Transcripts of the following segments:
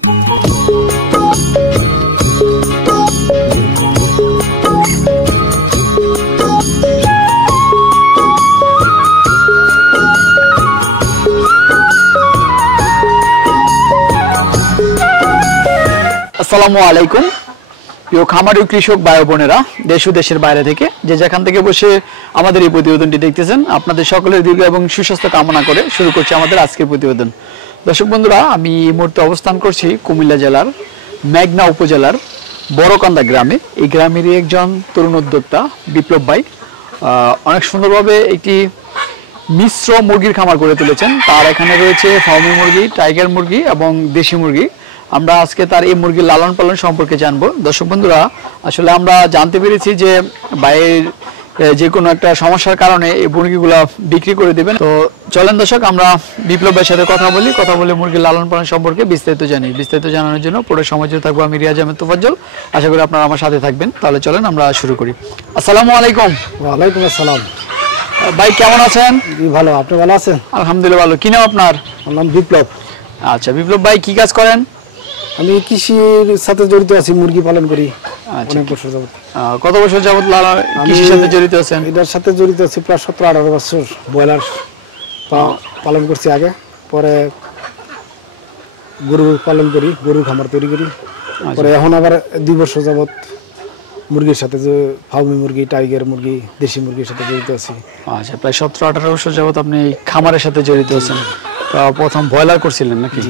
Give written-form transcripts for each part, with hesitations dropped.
আসসালামু আলাইকুম প্রিয় খামারি কৃষক ভাই বোনেরা, দেশ ও দেশের বাইরে থেকে যে যেখান থেকে বসে আমাদের এই প্রতিবেদনটি দেখতেছেন, আপনাদের সকলের দীর্ঘ এবং সুস্বাস্থ্য কামনা করে শুরু করছি আমাদের আজকের প্রতিবেদন। দর্শক বন্ধুরা, আমি এই মুহূর্তে অবস্থান করছি কুমিল্লা জেলার মেঘনা উপজেলার বড়কান্দা গ্রামে। এই গ্রামেরই একজন তরুণ উদ্যোক্তা বিপ্লব ভাই অনেক সুন্দরভাবে একটি মিশ্র মুরগির খামার গড়ে তুলেছেন। তার এখানে রয়েছে ফার্মি মুরগি, টাইগার মুরগি এবং দেশি মুরগি। আমরা আজকে তার এই মুরগির লালন পালন সম্পর্কে জানবো। দর্শক বন্ধুরা, আসলে আমরা জানতে পেরেছি যে ভাইয়ের যে কোনো একটা সমস্যার কারণে এই মুরগিগুলো বিক্রি করে দেবেন। তো চলেন দর্শক, আমরা বিপ্লব ভাইয়ের সাথে কথা বলে মুরগির লালন পালন সম্পর্কে বিস্তারিত জানি। বিস্তারিত জানানোর জন্য পুরো সময় জুড়ে থাকবো আমি রিয়াজ আহমেদ তোফাজ্জল। আশা করি আপনারা আমার সাথে থাকবেন। তাহলে চলেন আমরা শুরু করি। আসসালামু আলাইকুম। ওয়ালাইকুম আসসালাম। ভাই কেমন আছেন? ভালো, আপনি ভালো আছেন? আলহামদুলিল্লাহ ভালো। কি নাম আপনার? আমার নাম বিপ্লব। আচ্ছা বিপ্লব ভাই, কি কাজ করেন? আমি কৃষির সাথে জড়িত আছি, মুরগি পালন করি অনেক বছর যাবত। কত বছর যাবত কৃষির সাথে জড়িত আছেন? এটার সাথে জড়িত আছি প্রায় 17-18 বছর। ব্রয়লার পালন করছি আগে, পরে গরু পালন করি, গরু খামার তৈরি করি। পরে এখন আবার 2 বছর যাবত মুরগির সাথে, যে ফার্মি মুরগি, টাইগার মুরগি, দেশি মুরগির সাথে জড়িত আছি। আচ্ছা, প্রায় 17-18 বছর যাবত আপনি খামারের সাথে জড়িত আছেন। তো প্রথম ব্রয়লার করছিলেন নাকি?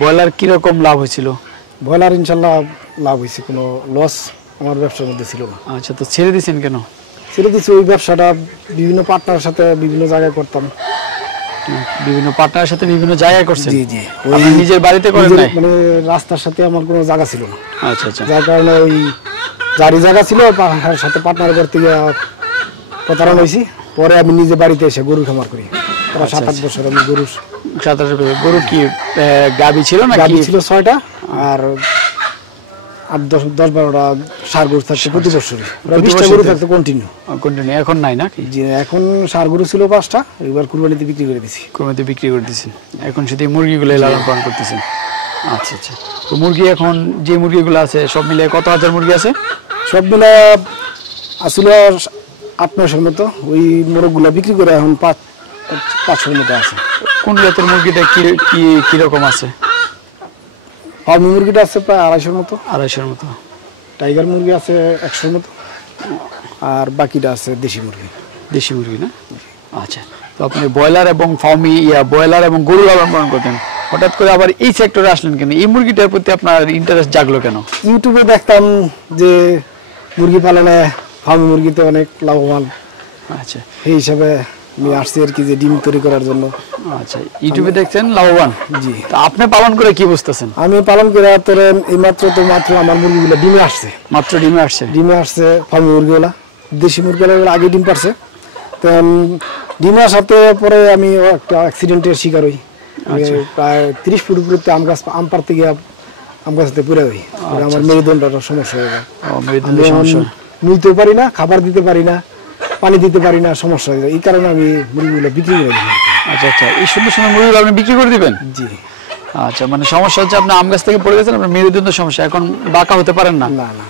ব্রয়লার কিরকম লাভ হয়েছিল? ব্রয়লার ইনশাল্লাহ লাভ হয়েছে, কোনো লস আমার ব্যবসার মধ্যে ছিল না। আচ্ছা, তো ছেড়ে দিয়েছেন কেন? ছেড়ে দিচ্ছি, ওই ব্যবসাটা বিভিন্ন পার্টনারের সাথে বিভিন্ন জায়গায় করতাম। বিভিন্ন পার্টনারের সাথে বিভিন্ন জায়গায় করছেন? জি জি। ওই নিজের বাড়িতে করেন নাই? মানে রাস্তার সাথে আমার কোনো জায়গা ছিল না। আচ্ছা আচ্ছা। যার কারণে ওই যারই জায়গা ছিল তার সাথে পার্টনার করতে গিয়ে প্রতারণা হয়েছি। পরে আমি নিজে বাড়িতে এসে গরু খামার করি। প্রায় 7-8 বছর আমি গরু। 7-8 বছর। গরু কি গাবি ছিল না? গাবি ছিল 6টা, আর 10-12টা ষাঁড় গরু থাকতো প্রতি বছরই। 20টা গরু থাকতো কন্টিনিউ। এখন নাই নাকি? জি, এখন ষাঁড় গরু ছিল 5টা, এবার কুরবানিতে বিক্রি করে দিছি। কুরবানিতে বিক্রি করে দিয়েছেন, এখন শুধু মুরগিগুলো লালন পালন করতেছেন। আচ্ছা আচ্ছা। তো মুরগি এখন যে মুরগিগুলো আছে সব মিলে কত হাজার মুরগি আছে? সব মিলে আসলে 800-900 মতো। ওই মোরগগুলো বিক্রি করে এখন 500 মতো আছে। কোন জাতের মুরগিটা কিরকম আছে? ফার্মি মুরগিটা আছে প্রায় 250 মতো। 250 মতো। টাইগার মুরগি আছে 100 মতো, আর বাকিটা আছে দেশি মুরগি। দেশি মুরগি না? আচ্ছা। তো আপনি ব্রয়লার এবং ফার্মি ব্রয়লার এবং গরু লালন পালন করতেন, হঠাৎ করে আবার এই সেক্টরে আসলেন কেন? এই মুরগিটার প্রতি আপনার ইন্টারেস্ট জাগলো কেন? ইউটিউবে দেখতাম যে মুরগি পালনে ফার্মি মুরগিতে অনেক লাভবান। আচ্ছা, এই হিসাবে আমি আসছি আর কি, যে ডিম তৈরি করার জন্য। আচ্ছা, ইউটিউবে দেখছেন লাভবান? জি। তো আপনি পালন করে কি বুঝতেছেন? আমি পালন করে এই মাত্র আমার মুরগিগুলো ডিমে আসছে। মাত্র ডিমে আসছে? ডিমে আসছে ফার্মি মুরগিগুলা। দেশি মুরগিগুলো আগে ডিম পারছে। তো ডিমে আসাতে পরে আমি একটা অ্যাক্সিডেন্টের শিকার হই। প্রায় 30 ফুট উপরে আম পারতে গিয়ে আম গাছতে পড়ে যাই। আমার মেরুদণ্ডটা সমস্যা হয়ে যায়। নিতেও পারি না, খাবার দিতে পারি না, পানি দিতে পারি না, সমস্যা হয়ে যায়। এই কারণে আমি মুরগিগুলো বিক্রি করে দিই। আচ্ছা আচ্ছা। এই সুন্দর সুন্দর মুরগিগুলো আপনি বিক্রি করে দিবেন? জি। আচ্ছা, মানে সমস্যা হচ্ছে আপনি আম গাছ থেকে পড়ে গেছেন, আপনার মেরুদণ্ড সমস্যা, এখন বাঁকা হতে পারেন না? না না।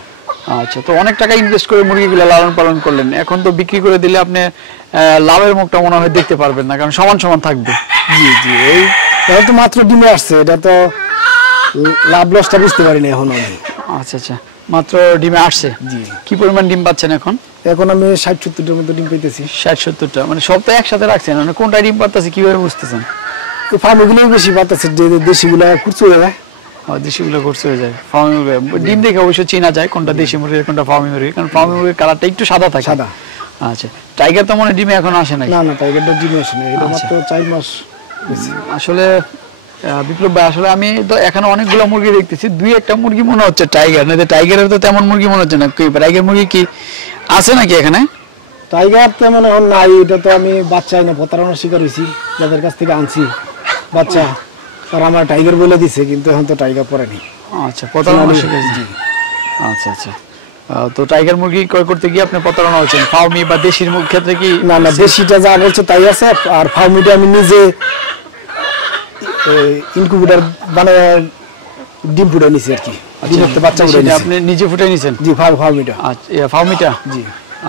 আচ্ছা, তো অনেক টাকা ইনভেস্ট করে মুরগিগুলো লালন পালন করলেন, এখন তো বিক্রি করে দিলে আপনি লাভের মুখটা মনে হয় দেখতে পারবেন না, কারণ সমান সমান থাকবে। জি জি। এটা তো মাত্র ডিমে আসছে, এটা তো লাভ লসটা বুঝতে পারি না এখন আমি। আচ্ছা আচ্ছা, মাত্র ডিমে আসছে। জি। কি পরিমাণ ডিম পাচ্ছেন এখন? এখন আমি 60-70টার মতো ডিম পাইতেছি। 60-70টা, মানে সব তো একসাথে রাখছেন, মানে কোনটা ডিম পাচ্ছে কিভাবে বুঝতেছেন? ফার্মিগুলো বেশি পাচ্ছে, যে দেশিগুলো কুচু হয়ে যায়। দেশিগুলো কুচু হয়ে যায়। ফার্মি ডিম দেখে অবশ্যই চেনা যায় কোনটা দেশি মুরগি কোনটা ফার্মি মুরগি, কারণ ফার্মি মুরগির কালারটা একটু সাদা থাকে। সাদা। আচ্ছা, টাইগার তো মনে ডিমে এখন আসে নাই? না না, টাইগারটা ডিমে আসে না, এটা মাত্র 4 মাস। আসলে বিপ্লব ভাই, আসলে আমি তো এখানে অনেকগুলো মুরগি দেখতেছি, 2-1টা মুরগি মনে হচ্ছে টাইগার, না টাইগারের তো তেমন মুরগি মনে হচ্ছে না। টাইগার মুরগি কি আছে নাকি এখানে? টাইগার তেমন এখন নাই, এটা তো আমি বাচ্চাই না, প্রতারণার শিকার হয়েছি। যাদের কাছ থেকে আনছি বাচ্চা, তারা আমার টাইগার বলে দিছে, কিন্তু এখন তো টাইগার পড়েনি। আচ্ছা, প্রতারণার শিকার। জি। আচ্ছা আচ্ছা। তো টাইগার মুরগি ক্রয় করতে গিয়ে আপনি প্রতারণা হচ্ছেন? ফার্মি বা দেশির ক্ষেত্রে কি? না না, দেশিটা যা বলছে তাই আছে, আর ফার্মিটা আমি নিজে ইনকিউবেটর বানায় ডিম ফুটে নিছি আর কি, ডিমের তো বাচ্চা ফুটে সেটা নিছি। আপনি নিজে ফুটে নিছেন? জি ফার্মিটা। আচ্ছা ফার্মিটা, জি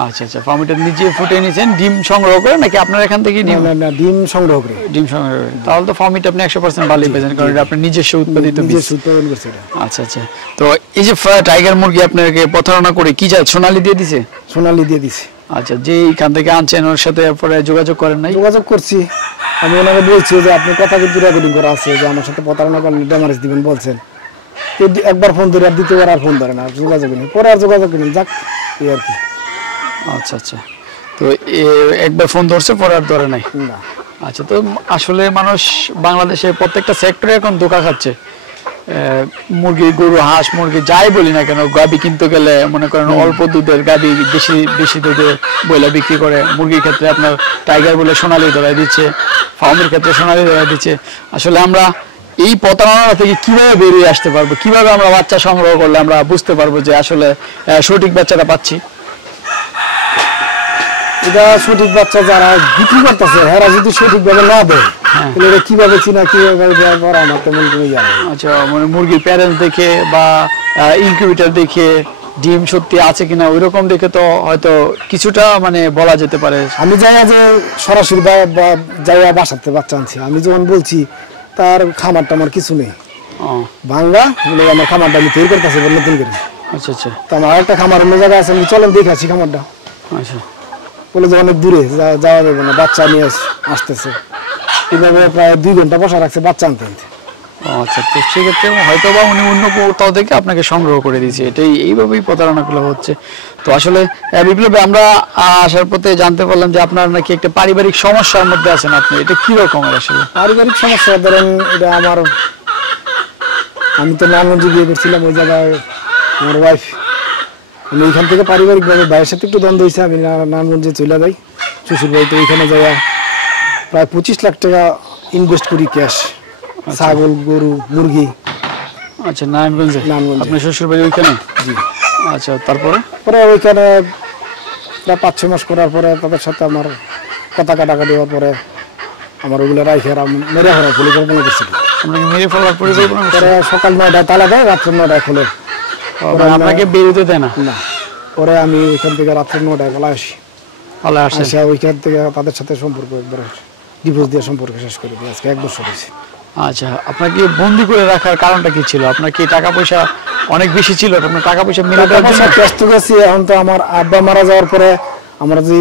আচ্ছা আচ্ছা ফার্মিটা নিজে ফুটে নিছেন ডিম সংগ্রহ করে, নাকি আপনার এখান থেকে না ডিম? না না, ডিম সংগ্রহ করে। ডিম সংগ্রহ করে। তাহলে তো ফার্মিটা আপনি 100% ভালোই পেয়েছেন, কারণ এটা আপনার নিজস্ব উৎপাদিত বীজ। নিজে উৎপাদন করছে এটা। আচ্ছা আচ্ছা। তো এই যে টাইগার মুরগি আপনাকে প্রতারণা করে কি জাত সোনালী দিয়ে দিছে? সোনালী দিয়ে দিছে। আচ্ছা, যে এখান থেকে আনছেন ওর সাথে পরে যোগাযোগ করেন নাই? যোগাযোগ করছি, আমি ওনাকে বলছি যে আপনি কথা কিন্তু রেকর্ডিং করা আছে যে আমার সাথে প্রতারণা করলে ড্যামারেজ দিবেন বলছেন। তো একবার ফোন ধরে আর দ্বিতীয়বার আর ফোন ধরে না, যোগাযোগ নেই। পরে আর যোগাযোগ নেই, যাক এই আর কি। আচ্ছা আচ্ছা। তো একবার ফোন ধরছে, পরে আর ধরে নাই? না। আচ্ছা, তো আসলে মানুষ বাংলাদেশে প্রত্যেকটা সেক্টরে এখন ধোঁকা খাচ্ছে। মুরগি, গরু, হাঁস, মুরগি যাই বলি না কেন, গাবি কিনতে গেলে মনে করেন অল্প দুধের গাবি বেশি বেশি দুধে বইলা বিক্রি করে। মুরগির ক্ষেত্রে আপনার টাইগার বলে সোনালী ধরাই দিচ্ছে, ফার্মের ক্ষেত্রে সোনালী ধরাই দিচ্ছে। আসলে আমরা এই প্রতারণা থেকে কিভাবে বেরিয়ে আসতে পারবো, কিভাবে আমরা বাচ্চা সংগ্রহ করলে আমরা বুঝতে পারবো যে আসলে সঠিক বাচ্চাটা পাচ্ছি? এটা সঠিক বাচ্চা যারা বিক্রি করতেছে এরা যদি সঠিকভাবে না দেয় তাহলে এটা কিভাবে চিনা, কিভাবে ব্যবহার আমার তেমন কোনো জানা নেই। আচ্ছা, মানে মুরগির প্যারেন্টস দেখে বা ইনকিউবেটর দেখে ডিম সত্যি আছে কিনা ওইরকম দেখে তো হয়তো কিছুটা মানে বলা যেতে পারে। আমি যাই যে সরাসরি যাই বাসাতে বাচ্চা আনছি, আমি যখন বলছি তার খামারটা আমার কিছু নেই, ভাঙ্গা বলে আমার খামারটা আমি তৈরি করতেছি নতুন করে। আচ্ছা আচ্ছা। তো আমার একটা খামার অন্য জায়গায় আছে, আমি চলেন দেখে আসি খামারটা। আচ্ছা, বলে যে অনেক দূরে যাওয়া যাবে না, বাচ্চা নিয়ে আসতেছে। এইভাবে প্রায় 2 ঘন্টা বসা রাখছে বাচ্চা আনতে আনতে। আচ্ছা, তো সেক্ষেত্রে হয়তো বা উনি অন্য কোথাও থেকে আপনাকে সংগ্রহ করে দিয়েছে, এটাই এইভাবেই প্রতারণাগুলো হচ্ছে। তো আসলে বিপ্লবে আমরা আসার পথে জানতে পারলাম যে আপনার নাকি একটা পারিবারিক সমস্যার মধ্যে আছেন আপনি, এটা কি রকমের আসলে? পারিবারিক সমস্যা ধরেন এটা আমার, আমি তো নারায়ণগঞ্জে বিয়ে করছিলাম, ওই জায়গায় আমার ওয়াইফ, আমি এইখান থেকে পারিবারিকভাবে ভাইয়ের সাথে একটু দ্বন্দ্ব হয়েছে, আমি নারায়ণগঞ্জে চলে যাই শ্বশুর বাড়িতে। ওইখানে যাই প্রায় 25 লাখ টাকা ইনভেস্ট করি ক্যাশ, ছাগল, গরু, মুরগি। আচ্ছা, নারায়ণগঞ্জে? নারায়ণগঞ্জে। আপনার শ্বশুর বাড়ি ওইখানে? জি। আচ্ছা, তারপরে পরে ওইখানে প্রায় 5-6 মাস করার পরে তাদের সাথে আমার কথা কাটাকাটি হওয়ার পরে আমার ওগুলো রাইখে মেরে ফেলার পরিকল্পনা করছিল। আপনাকে মেরে ফেলার পরিকল্পনা করছে? পরে সকাল 9টায় তালা দেয়, রাত্রে 9টায় খোলে। আপনাকে বেরোতে দেয় না? না। পরে আমি ওইখান থেকে রাত্রে 9টায় পালা আসি। আসা ওইখান থেকে তাদের সাথে সম্পর্ক একবার ডিভোর্স দিয়ে সম্পর্ক শেষ করে দিই। আজকে 1 বছর হয়েছে। আচ্ছা, আপনাকে বন্দি করে রাখার কারণটা কি ছিল? আপনার কি টাকা পয়সা অনেক বেশি ছিল? আপনার টাকা পয়সা মেরে দেওয়ার জন্য? ব্যস্ত গেছি। এখন তো আমার আব্বা মারা যাওয়ার পরে আমরা যে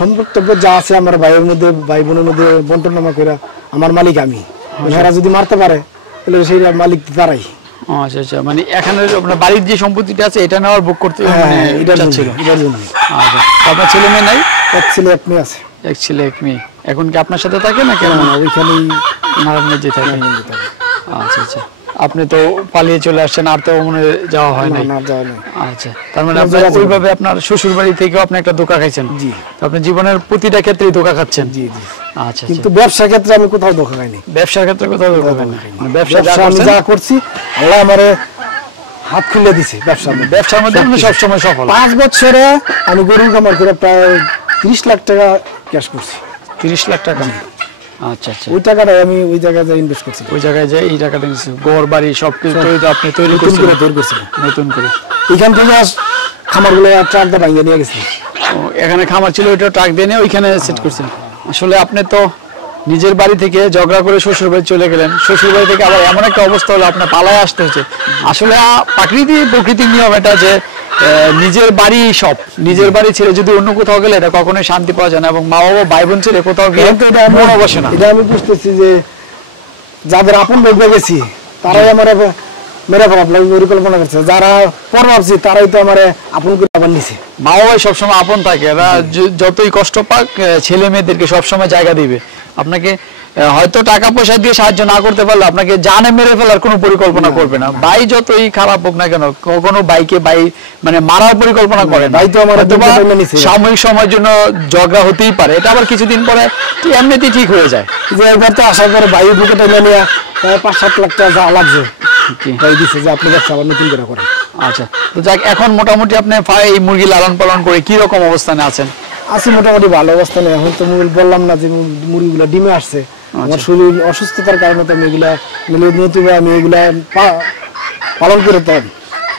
সম্পর্ক যা আছে আমার ভাইয়ের মধ্যে, ভাই বোনের মধ্যে বন্টন নামা করে আমার মালিক আমি। এরা যদি মারতে পারে তাহলে সেই মালিক তারাই। আচ্ছা আচ্ছা, মানে এখানে আপনার বাড়ির যে সম্পত্তিটা আছে এটা নেওয়ার বুক করতে ছিল? আচ্ছা, আপনার ছেলে মেয়ে নাই? 1 ছেলে 1 মেয়ে আছে। 1 ছেলে 1 মেয়ে। এখন কি আপনার সাথে থাকে না কেমন? ওইখানেই নারায়ণগঞ্জে থাকে। আচ্ছা আচ্ছা, আপনি তো পালিয়ে চলে আসছেন, আর তো মনে যাওয়া হয় নাই? আচ্ছা, তার মানে আপনার ওইভাবে আপনার শ্বশুর বাড়ি থেকেও আপনি একটা ধোঁকা খাইছেন? জি। আপনি জীবনের প্রতিটা ক্ষেত্রেই ধোঁকা খাচ্ছেন? জি জি। আচ্ছা, কিন্তু ব্যবসার ক্ষেত্রে আমি কোথাও ধোঁকা খাইনি। ব্যবসার ক্ষেত্রে কোথাও ধোঁকা খাইনি? ব্যবসা আমি যা করছি আল্লাহ আমারে হাত খুলে দিছে ব্যবসার মধ্যে। ব্যবসার মধ্যে আপনি সবসময় সফল। 5 বছরে আমি গরু কামার করে প্রায় 30 লাখ টাকা ক্যাশ করছি। 30 লাখ টাকা? আচ্ছা আচ্ছা। ওই টাকাটা আমি ওই জায়গায় ইনভেস্ট করছি। ওই জায়গায় যে এই টাকাটা ঘর বাড়ি সবকিছু আপনি তৈরি করছিলেন নতুন করে? এখান থেকে খামারগুলো ট্রাক দিয়ে ভাঙিয়ে নিয়ে গেছি। এখানে খামার ছিল, ওইটা ট্রাক দিয়ে নিয়ে ওইখানে সেট করছেন। আসলে আপনি তো নিজের বাড়ি থেকে ঝগড়া করে শ্বশুর বাড়ি চলে গেলেন, শ্বশুর বাড়ি থেকে আবার এমন একটা অবস্থা হলো আপনার পালায় আসতে হচ্ছে। আসলে প্রকৃতির নিয়ম এটা যে নিজের বাড়ি সব, নিজের বাড়ি ছেড়ে যদি অন্য কোথাও গেলে এটা কখনোই শান্তি পাওয়া যায় না, এবং মা বাবা ভাই বোন ছেড়ে কোথাও গেলে মনে বসে না। এটা আমি বুঝতেছি যে যাদের আপন ভেবে গেছি তারাই আমার মেরে ফেলার পরিকল্পনা করছে, যারা পর ভাবছি তারাই তো আমার আপন করে আবার নিছে। মা বাবাই সবসময় আপন থাকে, এরা যতই কষ্ট পাক ছেলে মেয়েদেরকে সবসময় জায়গা দিবে। আপনাকে হয়তো টাকা পয়সা দিয়ে সাহায্য না করতে পারলে আপনাকে জানে মেরে ফেলার কোনো পরিকল্পনা করবে না। ভাই যতই খারাপ হোক না কেন, কোনো ভাইকে ভাই মানে মারার পরিকল্পনা করে না। ভাই তো আমার সাময়িক সময়ের জন্য ঝগড়া হতেই পারে, এটা আবার কিছুদিন পরে এমনিতেই ঠিক হয়ে যায়। যে একবার তো আসার পরে ভাই বুকে টেনে নিয়ে 5-7 লাখ টাকা যা লাগছে ভাই দিচ্ছে যে আপনি ব্যবসা আবার নতুন করে করেন। আচ্ছা, তো যাক, এখন মোটামুটি আপনি এই মুরগি লালন পালন করে কি রকম অবস্থানে আছেন? আছি মোটামুটি ভালো অবস্থানে। এখন তো বললাম না যে মুরগিগুলো ডিমে আসছে, আমার শরীর অসুস্থতার কারণে তো আমি এগুলা নতুবা আমি এগুলা পালন করতাম।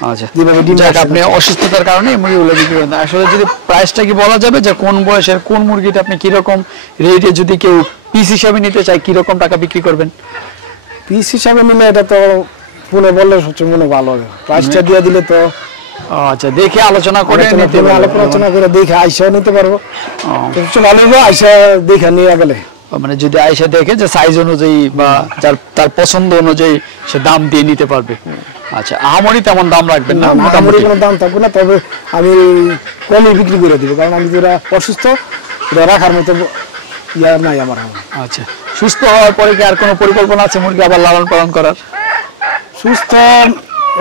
আচ্ছা, যেভাবে ডিম যাক, আসে আপনি অসুস্থতার কারণে এই মুরগিগুলো বিক্রি করেন। আসলে যদি প্রাইসটা কি বলা যাবে যে কোন বয়সের কোন মুরগিটা আপনি কিরকম রেটে, যদি কেউ পিস হিসাবে নিতে চায় কিরকম টাকা বিক্রি করবেন? পিস হিসাবে নিলে এটা তো পুরো বললে সবচেয়ে মনে ভালো হবে, প্রাইসটা দিয়ে দিলে তো আচ্ছা, দেখে আলোচনা করে নিতে আলোচনা করে দেখে আইসা নিতে পারবো, সবচেয়ে ভালো হবে আইসা দেখে নিয়ে গেলে। মানে যদি আইসা দেখে যে সাইজ অনুযায়ী বা তার পছন্দ অনুযায়ী সে দাম দিয়ে নিতে পারবে। আচ্ছা, আহামরি তেমন দাম রাখবেন না? মোটামুটি কোনো দাম থাকবে না, তবে আমি কমই বিক্রি করে দিব, কারণ আমি যেটা অসুস্থ এটা রাখার মতো ইয়া নাই আমার। আচ্ছা, সুস্থ হওয়ার পরে কি আর কোনো পরিকল্পনা আছে মুরগি আবার লালন পালন করার? সুস্থ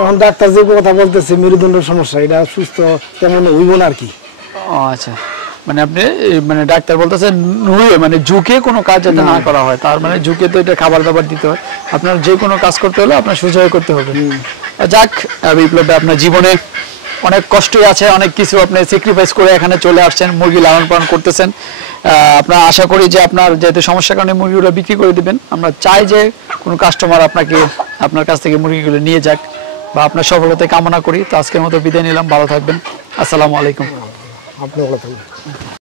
এখন ডাক্তার যে কথা বলতেছে মেরুদণ্ডের সমস্যা, এটা সুস্থ তেমন হইব না আর কি। আচ্ছা, মানে আপনি মানে ডাক্তার বলতেছে মানে ঝুঁকে কোনো কাজ যাতে না করা হয়, তার মানে ঝুঁকে তো এটা খাবার দাবার দিতে হয়, আপনার যে কোনো কাজ করতে হলে আপনার সোজা হয়ে করতে হবে। যাক বিপ্লব ভাই, আপনার জীবনে অনেক কষ্টই আছে, অনেক কিছু আপনি স্যাক্রিফাইস করে এখানে চলে আসছেন, মুরগি লালন পালন করতেছেন। আপনার আশা করি যে আপনার যেহেতু সমস্যার কারণে মুরগিগুলো বিক্রি করে দিবেন, আমরা চাই যে কোনো কাস্টমার আপনার কাছ থেকে মুরগিগুলো নিয়ে যাক, বা আপনার সফলতা কামনা করি। তো আজকের মতো বিদায় নিলাম, ভালো থাকবেন, আসসালামু আলাইকুম। আপনি ভালো থাকবেন।